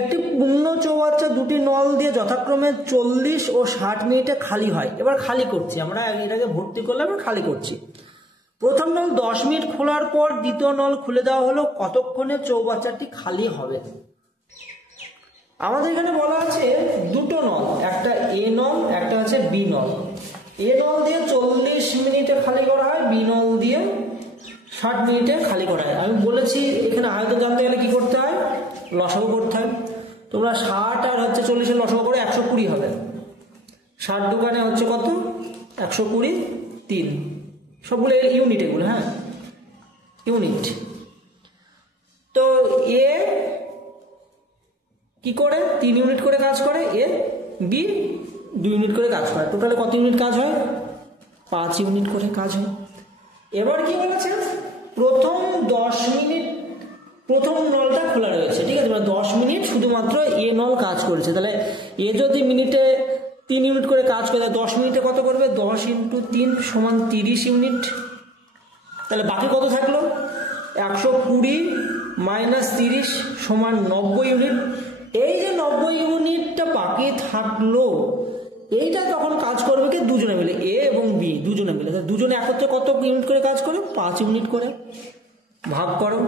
একটি পূর্ণ চৌবাচ্চা দুটি নল দিয়ে যথাক্রমে 40 ও 60 মিনিটে খালি হয়। এবার খালি করছি আমরা, এটাকে ভর্তি করলে আমরা খালি করছি। প্রথম নল 10 মিনিট খোলার পর দ্বিতীয় নল খুলে দেওয়া হলো, কতক্ষণে চৌবাচ্চাটি খালি হবে? আমাদের এখানে বলা আছে দুটো নল, একটা এ নল একটা হচ্ছে বি নল। এ নল দিয়ে 40 মিনিটে খালি করা হয়, বি নল দিয়ে 60 মিনিটে খালি করা হয়। আমি বলেছি এখানে আয়তন জানতে গেলে কি করতে হয়, লসাগু করতে হয়। তোমরা 60 আর হচ্ছে 40 লসাগু করে 120 হবে। 60 দোকানে হচ্ছে কত, 120, 3, সবগুলো ইউনিট, এগুলো হ্যাঁ ইউনিট। তো এ কি করে 3 ইউনিট করে কাজ করে, এ বি 2 ইউনিট করে কাজ করে, টোটালে কত ইউনিট কাজ হয়, 5 ইউনিট করে কাজ হয়। এবার কি বলেছে, প্রথম 10 মিনিট প্রথম নলটা খোলা রয়েছে, ঠিক আছে, 10 মিনিট শুধুমাত্র এ নল কাজ করেছে। তাহলে এ যদি মিনিটে 3 ইউনিট করে কাজ করে, 10 মিনিটে কত করবে, 10 × 3 = 30 ইউনিট। তাহলে বাকি কত থাকলো, 120 - 30 = 90 ইউনিট। এই যে 90 ইউনিটটা বাকি থাকলো, এইটা তখন কাজ করবে কি, দুজনে মিলে, এ এবং বি দুজনে মিলে। দুজনে একত্রে কত ইউনিট করে কাজ করে, 5 ইউনিট করে। ভাগ করো,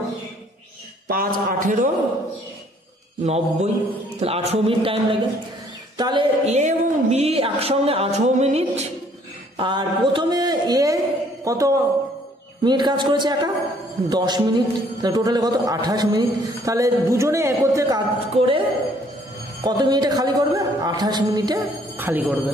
5 × 18 = 90, তাহলে 18 মিনিট টাইম লাগে। তাহলে এ এবং বি একসঙ্গে 18 মিনিট, আর প্রথমে এ কত মিনিট কাজ করেছে, একা 10 মিনিট, তাহলে টোটালে কত, 28 মিনিট। তাহলে দুজনে একত্রে কাজ করে কত মিনিটে খালি করবে, 28 মিনিটে খালি করবে।